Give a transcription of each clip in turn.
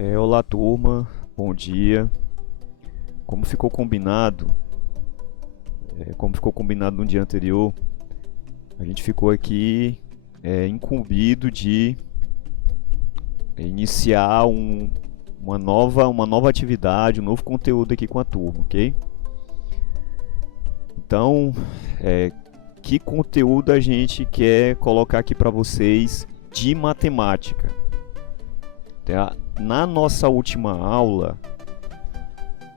Olá turma, bom dia. Como ficou combinado, no dia anterior, a gente ficou aqui incumbido de iniciar uma nova atividade, um novo conteúdo aqui com a turma, ok? Então, que conteúdo a gente quer colocar aqui para vocês de matemática? Na nossa última aula,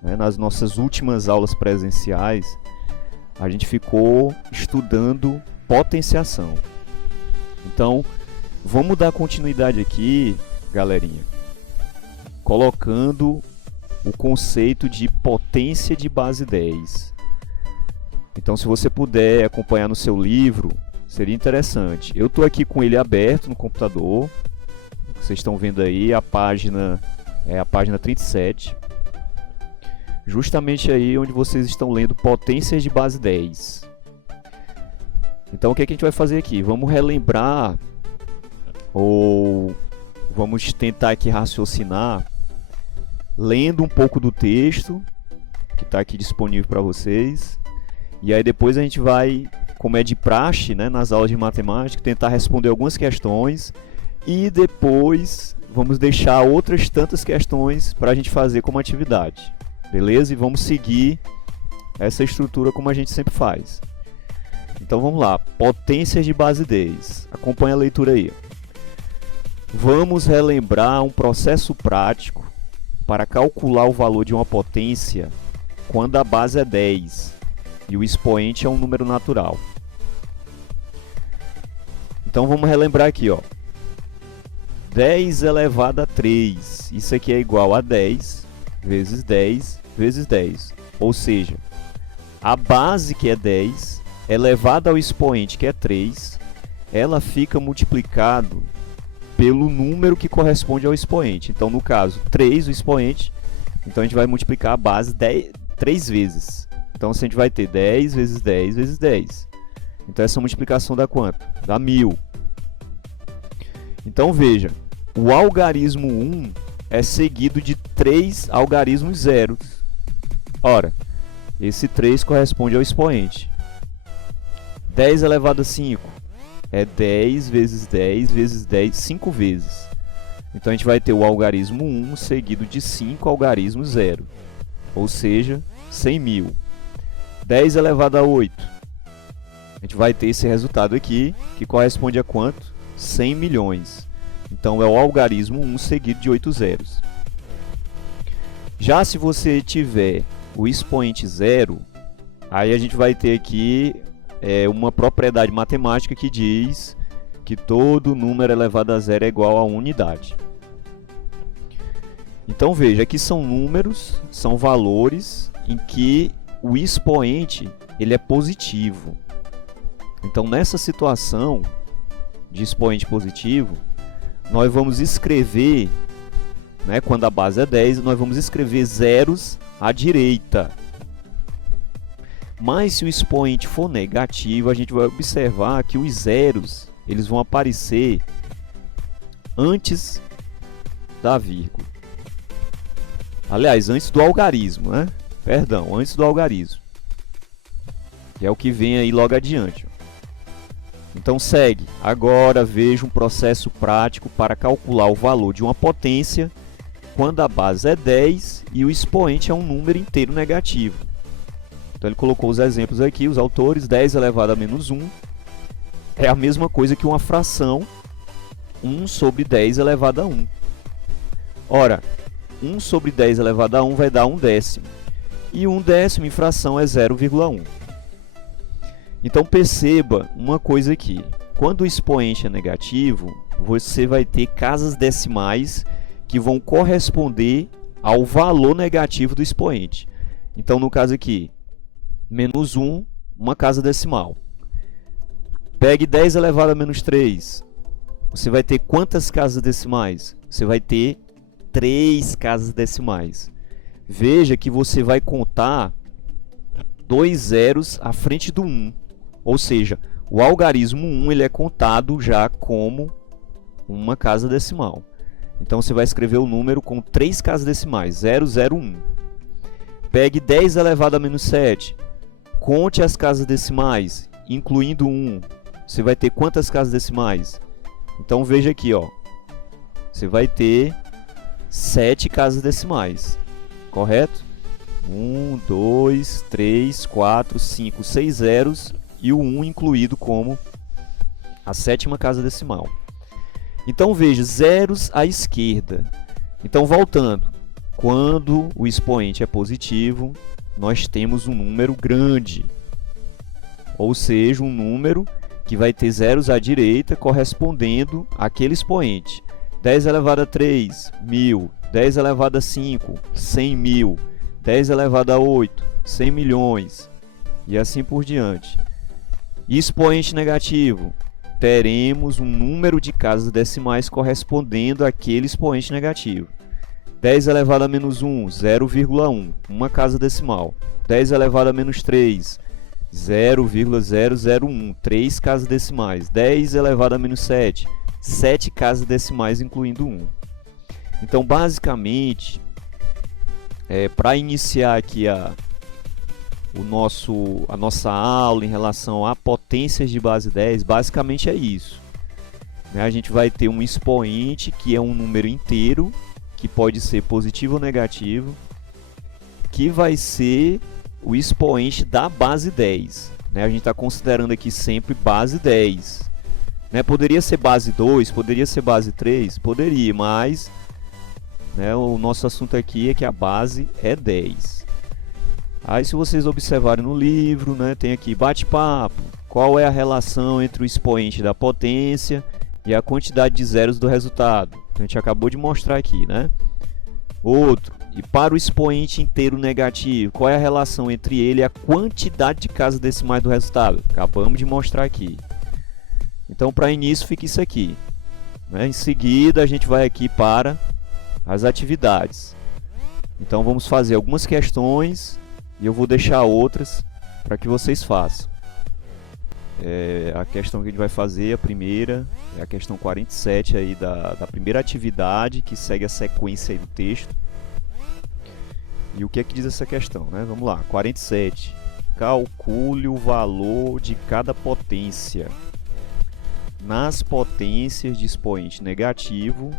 nas nossas últimas aulas presenciais, a gente ficou estudando potenciação. Então, vamos dar continuidade aqui, galerinha, colocando o conceito de potência de base 10. Então, se você puder acompanhar no seu livro, seria interessante. Eu estou aqui com ele aberto no computador. Vocês estão vendo aí, a página é a página 37. Justamente aí onde vocês estão lendo potências de base 10. Então o que a gente vai fazer aqui? Vamos relembrar, ou vamos tentar aqui raciocinar, lendo um pouco do texto que está aqui disponível para vocês. E aí depois a gente vai, como é de praxe, nas aulas de matemática, tentar responder algumas questões. E depois vamos deixar outras tantas questões para a gente fazer como atividade. Beleza? E vamos seguir essa estrutura como a gente sempre faz. Então vamos lá. Potências de base 10. Acompanha a leitura aí. Vamos relembrar um processo prático para calcular o valor de uma potência quando a base é 10 e o expoente é um número natural. Então vamos relembrar aqui, ó. 10 elevado a 3, isso aqui é igual a 10 vezes 10 vezes 10. Ou seja, a base, que é 10, elevada ao expoente, que é 3, ela fica multiplicado pelo número que corresponde ao expoente. Então, no caso, 3, o expoente, então a gente vai multiplicar a base 3 vezes. Então, a gente vai ter 10 vezes 10 vezes 10. Então, essa multiplicação dá quanto? Dá 1000. Então veja, o algarismo 1 é seguido de 3 algarismos zeros. Ora, esse 3 corresponde ao expoente. 10 elevado a 5 é 10 vezes 10 vezes 10, 5 vezes. Então a gente vai ter o algarismo 1 seguido de 5 algarismos zero, ou seja, 100.000. 10 elevado a 8, a gente vai ter esse resultado aqui, que corresponde a quanto? 100 milhões. Então é o algarismo 1 seguido de 8 zeros. Já se você tiver o expoente zero, aí a gente vai ter aqui uma propriedade matemática que diz que todo número elevado a zero é igual a 1 unidade. Então veja, aqui são números, são valores em que o expoente ele é positivo. Então nessa situação de expoente positivo, nós vamos escrever, quando a base é 10, nós vamos escrever zeros à direita. Mas se o expoente for negativo, a gente vai observar que os zeros eles vão aparecer antes da vírgula. Aliás, antes do algarismo, Perdão, antes do algarismo. Que é o que vem aí logo adiante. Então segue. Agora veja um processo prático para calcular o valor de uma potência quando a base é 10 e o expoente é um número inteiro negativo. Então ele colocou os exemplos aqui, os autores. 10 elevado a menos 1 é a mesma coisa que uma fração 1 sobre 10 elevado a 1. Ora, 1 sobre 10 elevado a 1 vai dar 1/10. E 1/10 em fração é 0,1. Então perceba uma coisa aqui. Quando o expoente é negativo, você vai ter casas decimais que vão corresponder ao valor negativo do expoente. Então no caso aqui, menos 1, uma casa decimal. Pegue 10 elevado a menos 3. Você vai ter quantas casas decimais? Você vai ter 3 casas decimais. Veja que você vai contar 2 zeros à frente do 1. Ou seja, o algarismo 1 ele é contado já como uma casa decimal. Então você vai escrever o número com 3 casas decimais, 001. Pegue 10 elevado a menos 7. Conte as casas decimais, incluindo 1. Você vai ter quantas casas decimais? Então veja aqui, ó. Você vai ter 7 casas decimais, correto? 1, 2, 3, 4, 5, 6 zeros e o 1 incluído como a 7ª casa decimal. Então veja, zeros à esquerda. Então voltando, quando o expoente é positivo, nós temos um número grande, ou seja, um número que vai ter zeros à direita correspondendo àquele expoente. 10 elevado a 3, 1000. 10 elevado a 5, 100 mil. 10 elevado a 8, 100 milhões. E assim por diante. Expoente negativo. Teremos um número de casas decimais correspondendo àquele expoente negativo. 10 elevado a menos 1, 0,1, uma casa decimal. 10 elevado a menos 3, 0,001, 3 casas decimais. 10 elevado a menos 7, 7 casas decimais incluindo 1. Então, basicamente, para iniciar aqui a nossa aula em relação a potências de base 10, basicamente é isso. A gente vai ter um expoente que é um número inteiro, que pode ser positivo ou negativo, que vai ser o expoente da base 10. A gente está considerando aqui sempre base 10. Poderia ser base 2, poderia ser base 3, poderia, mas o nosso assunto aqui é que a base é 10. Aí, se vocês observarem no livro, tem aqui bate-papo, qual é a relação entre o expoente da potência e a quantidade de zeros do resultado. A gente acabou de mostrar aqui, Outro, e para o expoente inteiro negativo, qual é a relação entre ele e a quantidade de casas decimais do resultado? Acabamos de mostrar aqui. Então, para início, fica isso aqui. Em seguida, a gente vai aqui para as atividades. Então, vamos fazer algumas questões e eu vou deixar outras para que vocês façam. A questão que a gente vai fazer, a primeira, é a questão 47 aí da primeira atividade, que segue a sequência aí do texto. E o que é que diz essa questão? Vamos lá, 47. Calcule o valor de cada potência. Nas potências de expoente negativo,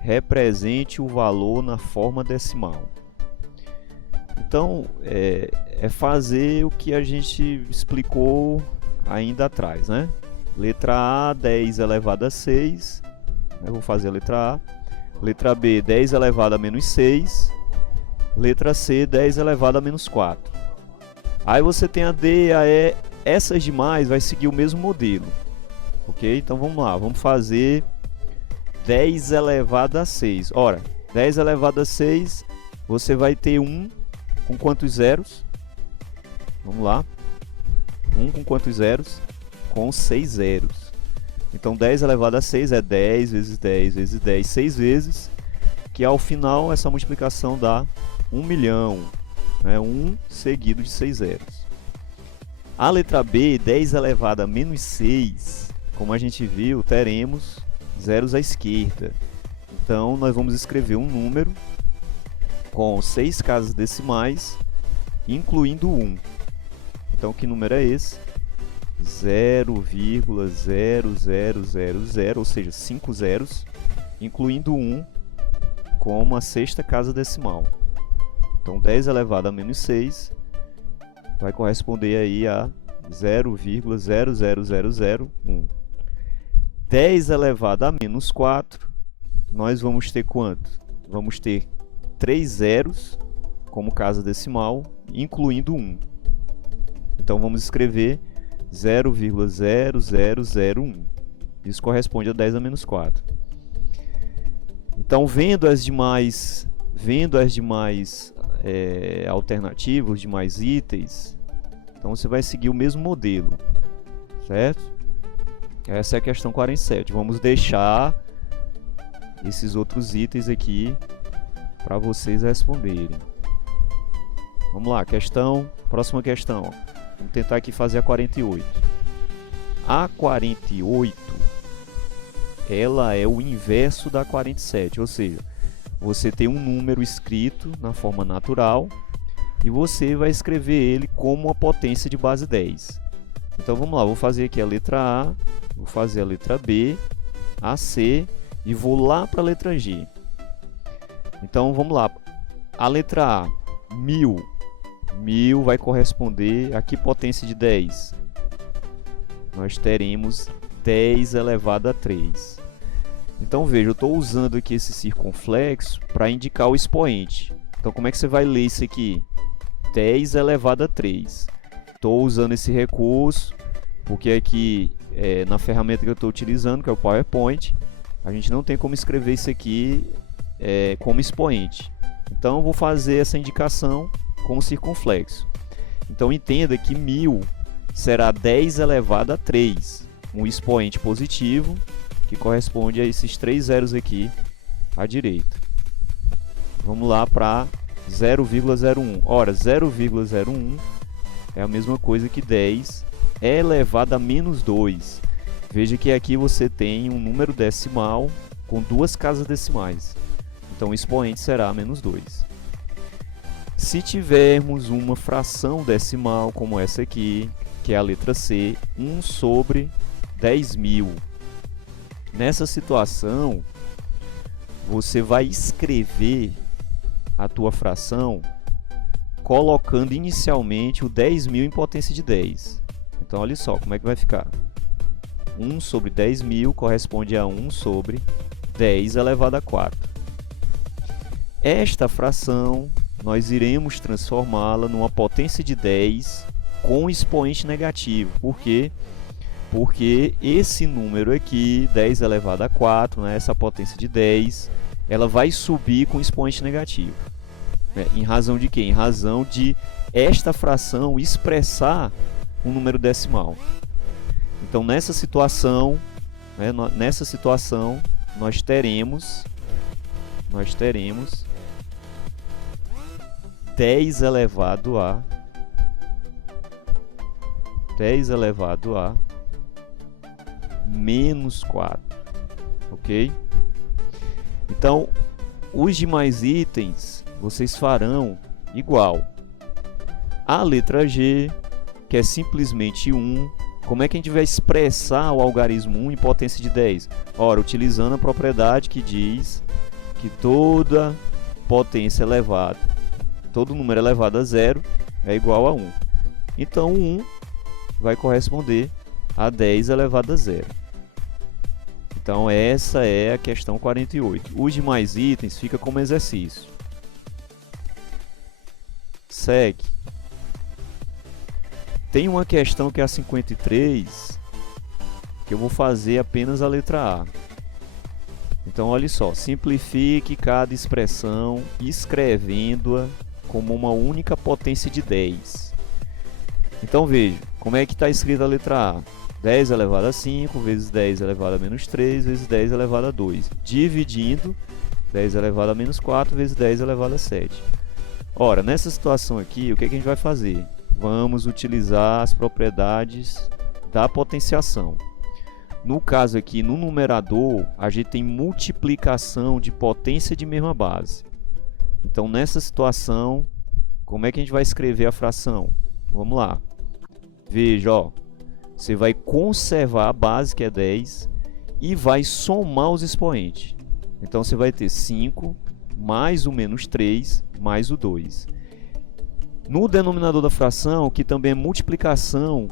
represente o valor na forma decimal. Então, é fazer o que a gente explicou ainda atrás, Letra A, 10 elevado a 6. Eu vou fazer a letra A. Letra B, 10 elevado a menos 6. Letra C, 10 elevado a menos 4. Aí você tem a D, a E. Essas demais vai seguir o mesmo modelo. Ok? Então vamos lá. Vamos fazer 10 elevado a 6. Ora, 10 elevado a 6, você vai ter 1 com quantos zeros? Vamos lá. 1 com quantos zeros? Com 6 zeros. Então 10 elevado a 6 é 10 vezes 10 vezes 10, 6 vezes, que ao final essa multiplicação dá 1 milhão. 1 seguido de 6 zeros. A letra B, 10 elevado a menos 6, como a gente viu, teremos zeros à esquerda. Então nós vamos escrever um número com 6 casas decimais, incluindo 1. Então, que número é esse? 0,0000, ou seja, 5 zeros, incluindo 1 como a 6ª casa decimal. Então, 10 elevado a menos 6 vai corresponder aí a 0,00001. 10 elevado a menos 4, nós vamos ter quanto? Vamos ter 3 zeros como casa decimal, incluindo 1. Então vamos escrever 0,0001. Isso corresponde a 10 a menos 4. Então, vendo as demais alternativas, os demais itens, então você vai seguir o mesmo modelo, certo? Essa é a questão 47. Vamos deixar esses outros itens aqui para vocês responderem. Vamos lá, próxima questão. Vamos tentar aqui fazer a 48. A 48, ela é o inverso da 47, ou seja, você tem um número escrito na forma natural e você vai escrever ele como uma potência de base 10. Então vamos lá, vou fazer aqui a letra A, vou fazer a letra B, a C e vou lá para a letra G. Então vamos lá, a letra A, 1000. 1000 vai corresponder a que potência de 10? Nós teremos 10 elevado a 3. Então veja, eu estou usando aqui esse circunflexo para indicar o expoente. Então como é que você vai ler isso aqui? 10 elevado a 3. Estou usando esse recurso porque aqui na ferramenta que eu estou utilizando, que é o PowerPoint, a gente não tem como escrever isso aqui como expoente. Então eu vou fazer essa indicação com o circunflexo. Então entenda que 1000 será 10 elevado a 3, um expoente positivo que corresponde a esses 3 zeros aqui à direita. Vamos lá para 0,01. Ora, 0,01 é a mesma coisa que 10 elevado a menos 2. Veja que aqui você tem um número decimal com duas casas decimais. Então o expoente será menos 2. Se tivermos uma fração decimal como essa aqui, que é a letra C, 1 sobre 10.000. Nessa situação, você vai escrever a tua fração colocando inicialmente o 10.000 em potência de 10. Então, olha só como é que vai ficar. 1 sobre 10.000 corresponde a 1 sobre 10 elevado a 4. Esta fração, nós iremos transformá-la numa potência de 10 com expoente negativo. Por quê? Porque esse número aqui, 10 elevado a 4, né, essa potência de 10, ela vai subir com expoente negativo. Em razão de quê? Em razão de esta fração expressar um número decimal. Então, nessa situação, nós teremos 10 elevado a menos 4, ok? Então, os demais itens vocês farão igual. A letra G, que é simplesmente 1, como é que a gente vai expressar o algarismo 1 em potência de 10? Ora, utilizando a propriedade que diz que toda potência elevada, todo número elevado a 0 é igual a 1. Então, 1 vai corresponder a 10 elevado a 0. Então, essa é a questão 48. Os demais itens fica como exercício. Segue. Tem uma questão que é a 53, que eu vou fazer apenas a letra A. Então, olha só. Simplifique cada expressão escrevendo-a como uma única potência de 10. Então, veja, como é que está escrita a letra A? 10 elevado a 5 vezes 10 elevado a menos 3 vezes 10 elevado a 2, dividindo 10 elevado a menos 4 vezes 10 elevado a 7. Ora, nessa situação aqui, o que a gente vai fazer? Vamos utilizar as propriedades da potenciação. No caso aqui, no numerador, a gente tem multiplicação de potência de mesma base. Então, nessa situação, como é que a gente vai escrever a fração? Vamos lá. Veja, ó. Você vai conservar a base, que é 10, e vai somar os expoentes. Então, você vai ter 5 mais o menos 3 mais o 2. No denominador da fração, que também é multiplicação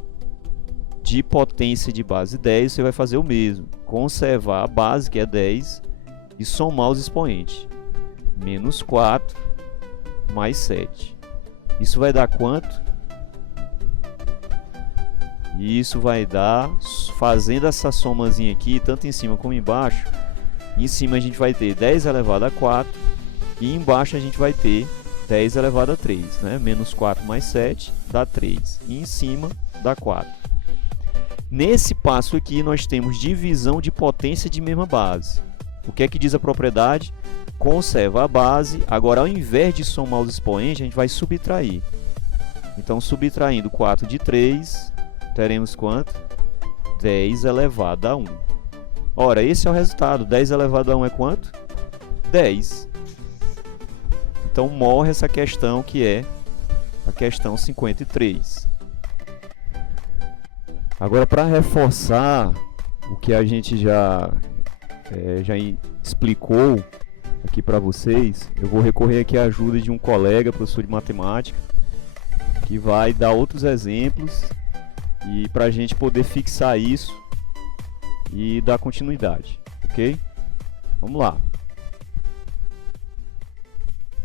de potência de base 10, você vai fazer o mesmo. Conservar a base, que é 10, e somar os expoentes. Menos 4 mais 7. Isso vai dar quanto? Isso vai dar, fazendo essa somazinha aqui, tanto em cima como embaixo, em cima a gente vai ter 10 elevado a 4 e embaixo a gente vai ter 10 elevado a 3, né? Menos 4 mais 7 dá 3 e em cima dá 4. Nesse passo aqui nós temos divisão de potência de mesma base. O que é que diz a propriedade? Conserva a base, agora ao invés de somar os expoentes a gente vai subtrair. Então subtraindo 4 de 3... teremos quanto? 10 elevado a 1. Ora, esse é o resultado. 10 elevado a 1 é quanto? 10. Então morre essa questão que é a questão 53. Agora, para reforçar o que a gente já explicou aqui para vocês, eu vou recorrer aqui à ajuda de um colega, professor de matemática, que vai dar outros exemplos e para a gente poder fixar isso e dar continuidade, ok? Vamos lá.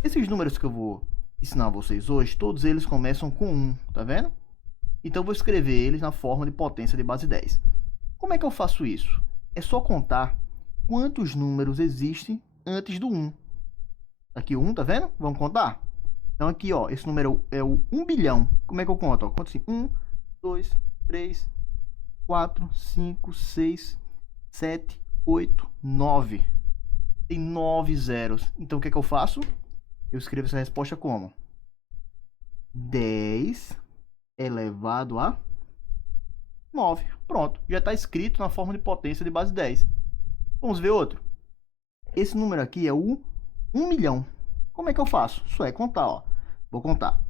Esses números que eu vou ensinar a vocês hoje, todos eles começam com 1, tá vendo? Então eu vou escrever eles na forma de potência de base 10. Como é que eu faço isso? É só contar quantos números existem antes do 1. Aqui o 1, tá vendo? Vamos contar? Então aqui, ó, esse número é o 1 bilhão. Como é que eu conto? Ó, conto assim, 1, 2, 3, 4, 5, 6, 7, 8, 9. Tem 9 zeros. Então o que é que eu faço? Eu escrevo essa resposta como? 10 elevado a 9. Pronto, já está escrito na forma de potência de base 10. Vamos ver outro. Esse número aqui é o 1 milhão. Como é que eu faço? Só é contar, ó. Vou contar.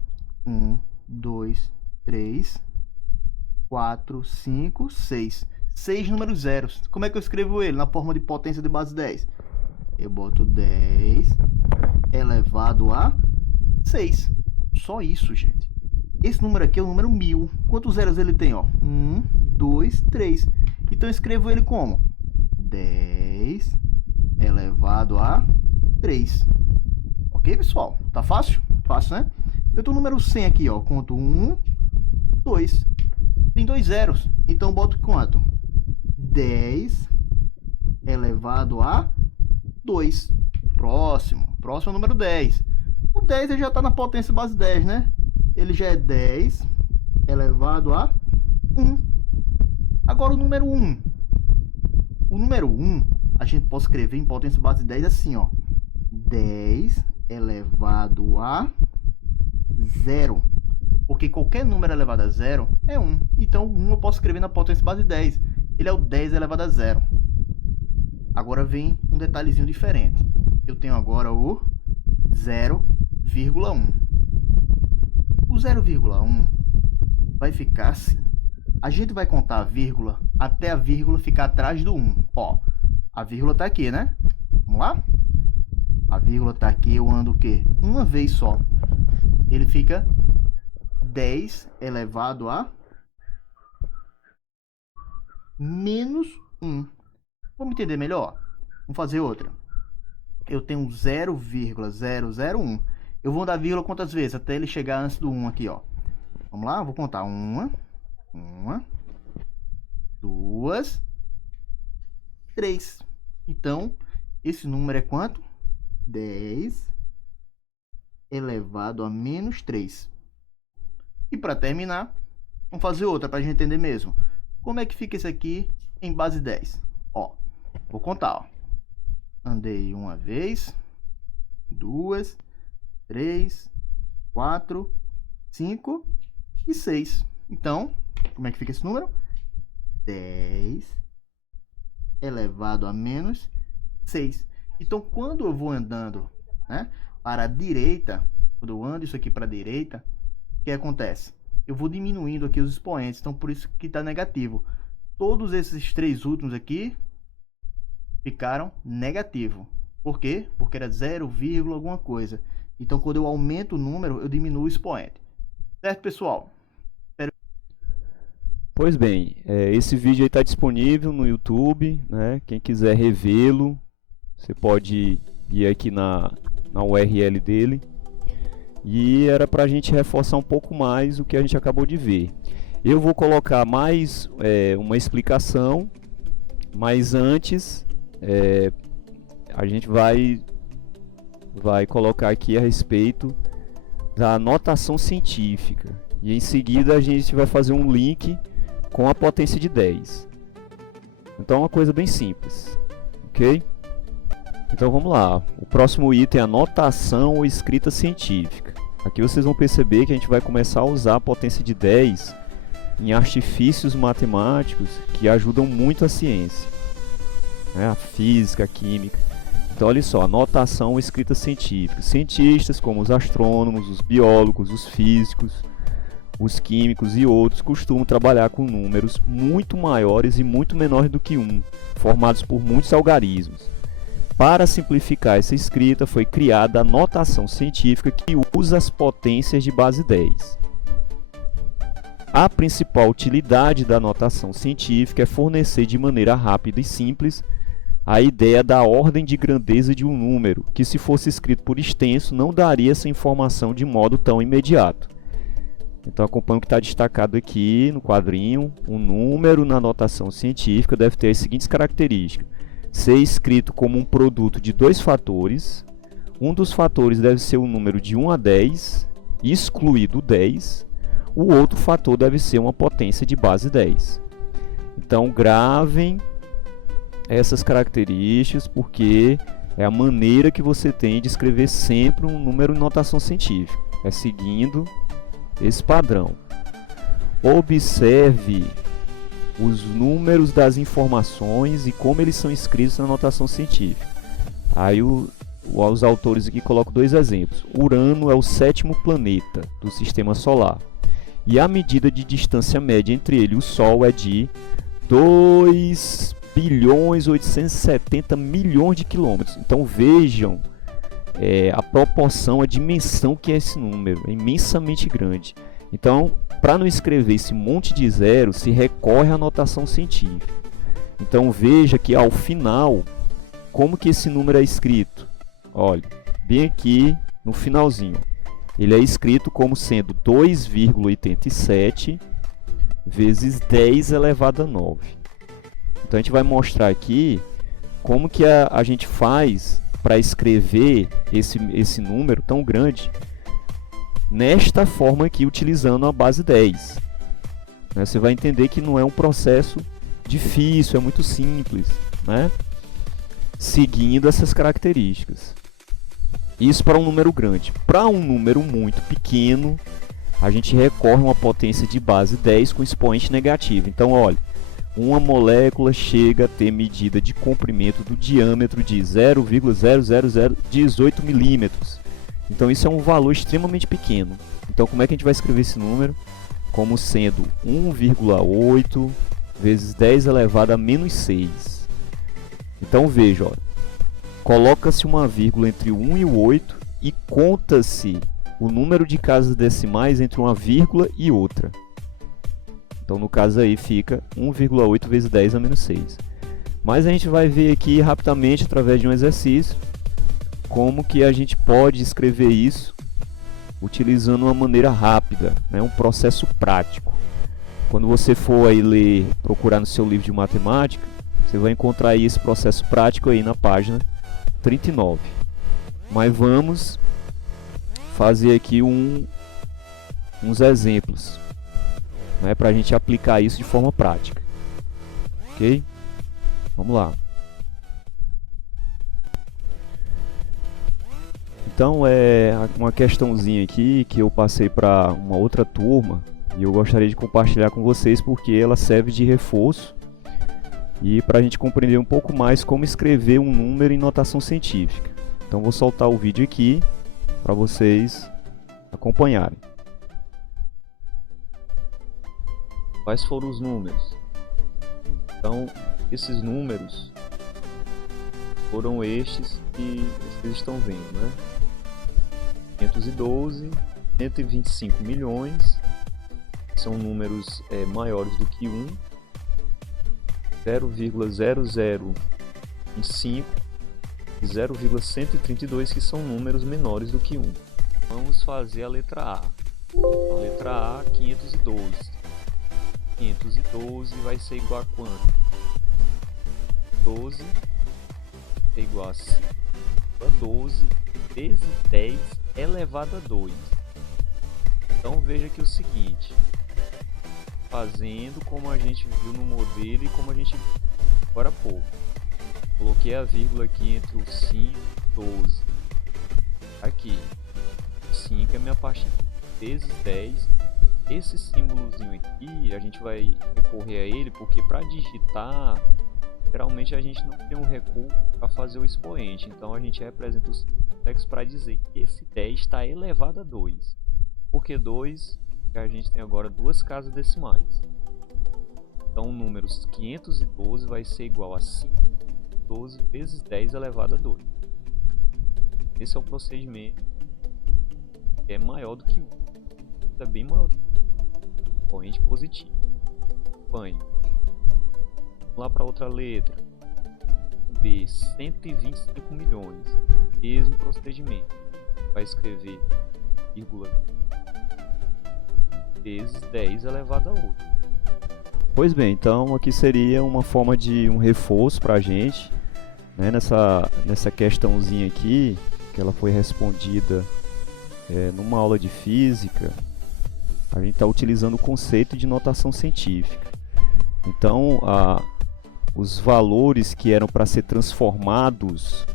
1, 2, 3, 4, 5, 6. 6 números zeros. Como é que eu escrevo ele na forma de potência de base 10? Eu boto 10 elevado a 6. Só isso, gente. Esse número aqui é o número 1000. Quantos zeros ele tem? Ó? 1, 2, 3. Então eu escrevo ele como? 10 elevado a 3. Ok, pessoal? Tá fácil? Fácil, né? Eu tenho o número 100 aqui, ó. Conto 1, 2. Tem 2 zeros. Então eu boto quanto? 10 elevado a 2. Próximo. Próximo é o número 10. O 10 ele já está na potência base 10, né? Ele já é 10 elevado a 1. Agora o número 1. O número 1 a gente pode escrever em potência base 10 assim, ó. 10 elevado a 0. Porque qualquer número elevado a 0 é 1. Então, 1 eu posso escrever na potência base 10. Ele é o 10 elevado a 0. Agora vem um detalhezinho diferente. Eu tenho agora o 0,1. O 0,1 vai ficar assim. A gente vai contar a vírgula até a vírgula ficar atrás do 1. Ó, a vírgula está aqui, né? Vamos lá? A vírgula está aqui, eu ando o quê? Uma vez só. Ele fica 10 elevado a menos 1. Vamos entender melhor? Vamos fazer outra. Eu tenho 0,001. Eu vou dar vírgula quantas vezes? Até ele chegar antes do 1 aqui, ó. Vamos lá? Vou contar. Uma, 2, 3. Então, esse número é quanto? 10 elevado a menos 3. E para terminar, vamos fazer outra para a gente entender mesmo. Como é que fica isso aqui em base 10? Ó, vou contar, ó. Andei uma vez, 2, 3, 4, 5 e 6. Então, como é que fica esse número? 10 elevado a menos 6. Então, quando eu vou andando, né, para a direita, quando eu ando isso aqui para a direita, o que acontece? Eu vou diminuindo aqui os expoentes, então por isso que está negativo. Todos esses três últimos aqui ficaram negativo. Por quê? Porque era 0, alguma coisa. Então, quando eu aumento o número, eu diminuo o expoente. Certo, pessoal? Pois bem, esse vídeo está disponível no YouTube, né? Quem quiser revê-lo, você pode ir aqui na URL dele. E era para a gente reforçar um pouco mais o que a gente acabou de ver. Eu vou colocar mais uma explicação, mas antes a gente vai colocar aqui a respeito da notação científica. E em seguida a gente vai fazer um link com a potência de 10. Então é uma coisa bem simples, ok? Então vamos lá, o próximo item é a notação ou escrita científica. Aqui vocês vão perceber que a gente vai começar a usar a potência de 10 em artifícios matemáticos que ajudam muito a ciência. né? A física, a química. Então olha só, a notação escrita científica. Cientistas como os astrônomos, os biólogos, os físicos, os químicos e outros costumam trabalhar com números muito maiores e muito menores do que 1, formados por muitos algarismos. Para simplificar essa escrita, foi criada a notação científica que usa as potências de base 10. A principal utilidade da notação científica é fornecer de maneira rápida e simples a ideia da ordem de grandeza de um número, que se fosse escrito por extenso não daria essa informação de modo tão imediato. Então acompanhe o que está destacado aqui no quadrinho. Um número na notação científica deve ter as seguintes características: ser escrito como um produto de dois fatores. Um dos fatores deve ser o número de 1 a 10, excluído 10. O outro fator deve ser uma potência de base 10. Então gravem essas características, porque é a maneira que você tem de escrever sempre um número em notação científica. É seguindo esse padrão. Observe os números das informações e como eles são escritos na notação científica. Aí os autores aqui colocam 2 exemplos. Urano é o 7º planeta do Sistema Solar. E a medida de distância média entre ele e o Sol é de 2.870 bilhões de quilômetros. Então vejam a proporção, a dimensão que é esse número. É imensamente grande. Então, para não escrever esse monte de zero, se recorre à notação científica. Então veja que ao final, como que esse número é escrito? Olha, bem aqui no finalzinho. Ele é escrito como sendo 2,87 vezes 10 elevado a 9. Então a gente vai mostrar aqui como que a gente faz para escrever esse número tão grande nesta forma aqui, utilizando a base 10. Você vai entender que não é um processo difícil, é muito simples, né? Seguindo essas características. Isso para um número grande. Para um número muito pequeno, a gente recorre a uma potência de base 10 com expoente negativo. Então, olha, uma molécula chega a ter medida de comprimento do diâmetro de 0,00018 milímetros. Então isso é um valor extremamente pequeno. Então como é que a gente vai escrever esse número? Como sendo 1,8 vezes 10 elevado a menos 6. Então veja, coloca-se uma vírgula entre o 1 e o 8 e conta-se o número de casas decimais entre uma vírgula e outra. Então no caso aí fica 1,8 vezes 10 a menos 6. Mas a gente vai ver aqui rapidamente, através de um exercício, como que a gente pode escrever isso utilizando uma maneira rápida, né? Um processo prático. Quando você for aí procurar no seu livro de matemática, você vai encontrar aí esse processo prático aí na página 39. Mas vamos fazer aqui uns exemplos, né, para a gente aplicar isso de forma prática. Ok? Vamos lá. Então é uma questãozinha aqui que eu passei para uma outra turma e eu gostaria de compartilhar com vocês porque ela serve de reforço e para a gente compreender um pouco mais como escrever um número em notação científica. Então vou soltar o vídeo aqui para vocês acompanharem. Quais foram os números? Então esses números foram estes que vocês estão vendo, né? 512, 125 milhões, são números maiores do que 1, 0,005 e 0,132 que são números menores do que 1. Vamos fazer a letra A. A letra A, 512. 512 vai ser igual a quanto? 12 é igual a 5 a 12 vezes 10 elevado a 2. Então veja aqui o seguinte, fazendo como a gente viu no modelo e como a gente viu agora há pouco. Coloquei a vírgula aqui entre o 5 e 12. Aqui, 5 é a minha parte vezes 10. Esse símbolozinho aqui, a gente vai recorrer a ele porque para digitar geralmente a gente não tem um recurso para fazer o expoente, então a gente representa o simplex para dizer que esse 10 está elevado a 2. Por que 2? Porque a gente tem agora duas casas decimais. Então o número 512 vai ser igual a 512 vezes 10 elevado a 2. Esse é o procedimento que é maior do que 1. É bem maior do que 1. Expoente positivo. Vamos lá para outra letra. B, 125 milhões. Mesmo procedimento. Vai escrever vírgula vezes 10 elevado a 8. Pois bem, então aqui seria uma forma de um reforço para a gente, né, nessa questãozinha aqui, que ela foi respondida numa aula de física. A gente está utilizando o conceito de notação científica. Então, os valores que eram para ser transformados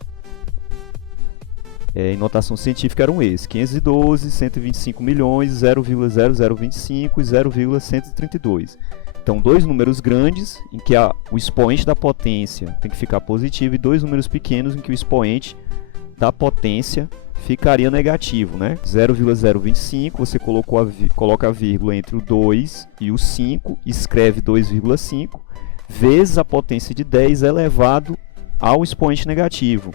em notação científica eram esses: 512, 125 milhões, 0,0025 e 0,132. Então, dois números grandes, em que o expoente da potência tem que ficar positivo, e dois números pequenos, em que o expoente da potência ficaria negativo, né? 0,025, você coloca a vírgula entre o 2 e o 5, escreve 2,5, vezes a potência de 10 elevado ao expoente negativo.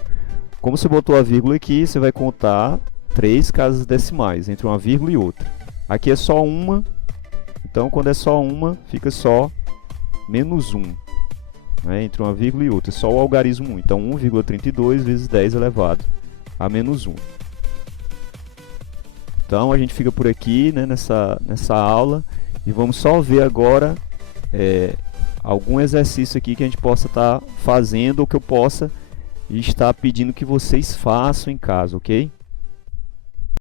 Como você botou a vírgula aqui, você vai contar 3 casas decimais, entre uma vírgula e outra. Aqui é só uma, então quando é só uma, fica só menos 1. Né? Entre uma vírgula e outra, só o algarismo 1. Então 1,32 vezes 10 elevado a menos 1. Então a gente fica por aqui, né, nessa aula, e vamos só ver agora algum exercício aqui que a gente possa estar fazendo, ou que eu possa estar pedindo que vocês façam em casa, ok?